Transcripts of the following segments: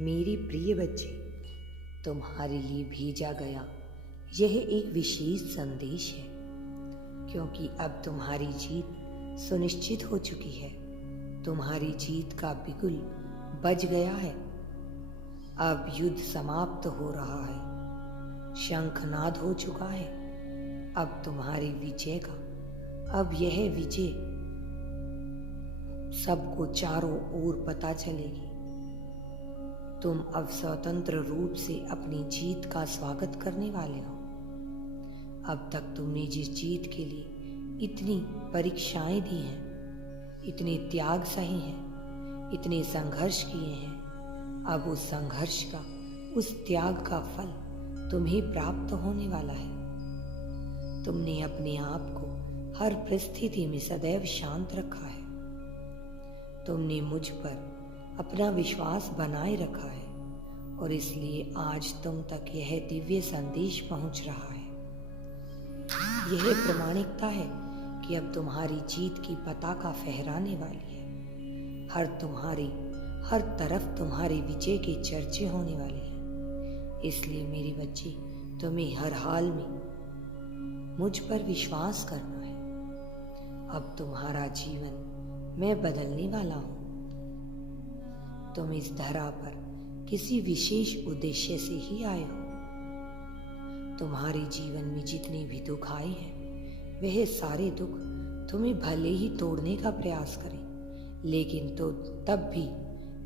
मेरे प्रिय बच्चे, तुम्हारे लिए भेजा गया यह एक विशेष संदेश है, क्योंकि अब तुम्हारी जीत सुनिश्चित हो चुकी है। तुम्हारी जीत का बिगुल बज गया है। अब युद्ध समाप्त हो रहा है, शंखनाद हो चुका है। अब तुम्हारी विजय का, अब यह विजय सबको चारों ओर पता चलेगी। तुम अब स्वतंत्र रूप से अपनी जीत का स्वागत करने वाले हो। अब तक तुमने जिस जीत के लिए इतनी परीक्षाएं दी हैं, इतने त्याग सहे हैं, इतने संघर्ष किए हैं, अब उस संघर्ष का, उस त्याग का फल तुम्हें प्राप्त होने वाला है। तुमने अपने आप को हर परिस्थिति में सदैव शांत रखा है। तुमने मुझ पर अपना विश्वास बनाए रखा है और इसलिए आज तुम तक यह दिव्य संदेश पहुंच रहा है। यह प्रमाणिकता है कि अब तुम्हारी जीत की पताका फहराने वाली है। हर तरफ तुम्हारी विजय के चर्चे होने वाले हैं। इसलिए मेरे बच्चे, तुम्हें हर हाल में मुझ पर विश्वास करना है। अब तुम्हारा जीवन मैं बदलने वाला हूं। तुम इस धरा पर किसी विशेष उद्देश्य से ही आए हो। तुम्हारे जीवन में जितने भी दुख आए हैं, वह सारे दुख तुम्हें भले ही तोड़ने का प्रयास करें, लेकिन तो तब भी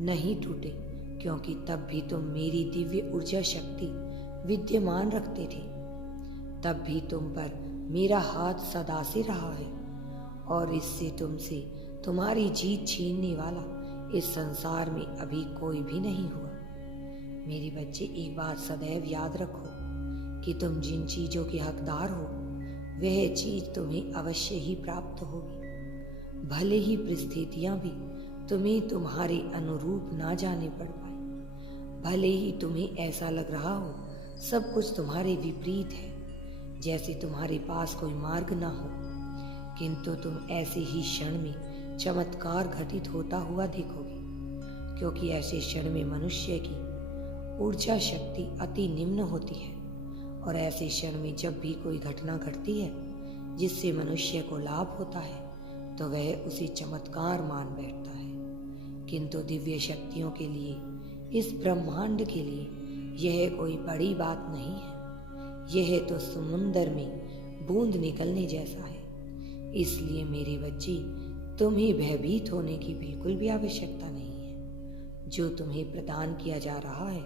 नहीं टूटे, क्योंकि तब भी तुम मेरी दिव्य ऊर्जा शक्ति विद्यमान रखते थे। तब भी तुम पर मेरा हाथ सदा से रहा है और इससे तुमसे तुम्हारी जीत छीनने वाला इस संसार में अभी कोई भी नहीं हुआ। मेरे बच्चे, एक बात सदैव याद रखो कि तुम जिन चीजों के हकदार हो, वह चीज तुम्हें अवश्य ही प्राप्त होगी। भले ही परिस्थितियां भी तुम्हें तुम्हारे अनुरूप ना जाने पड़ पाए, भले ही तुम्हें ऐसा लग रहा हो सब कुछ तुम्हारे विपरीत है, जैसे तुम्हारे पास कोई मार्ग ना हो, किंतु तुम ऐसे ही क्षण में चमत्कार घटित होता हुआ देखोगे, क्योंकि ऐसे क्षण में मनुष्य की ऊर्जा शक्ति अति निम्न होती है और ऐसे क्षण में जब भी कोई घटना घटती है जिससे मनुष्य को लाभ होता है, तो वह उसे चमत्कार मान बैठता है। किंतु दिव्य शक्तियों के लिए, इस ब्रह्मांड के लिए यह कोई बड़ी बात नहीं है। यह तो समुंदर में बूंद निकलने जैसा है। इसलिए मेरे बच्चे, तुम्हें भयभीत होने की बिल्कुल भी आवश्यकता नहीं है। जो तुम्हें प्रदान किया जा रहा है,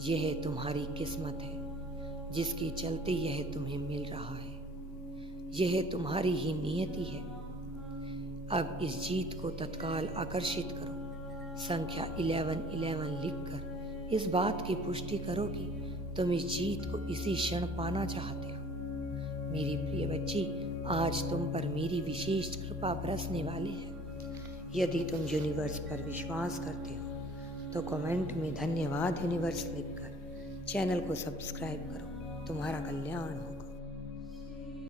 यह तुम्हारी किस्मत है, जिसके चलते यह तुम्हें मिल रहा है। यह तुम्हारी ही नियति है। अब इस जीत को तत्काल आकर्षित करो। संख्या 1111 लिखकर इस बात की पुष्टि करो कि तुम इस जीत को इसी क्षण पाना चाहते हो। मेरी प्रिय बच्ची, आज तुम पर मेरी विशेष कृपा बरसने वाली है। यदि तुम यूनिवर्स पर विश्वास करते हो तो कमेंट में धन्यवाद यूनिवर्स लिखकर चैनल को सब्सक्राइब करो। तुम्हारा कल्याण हो।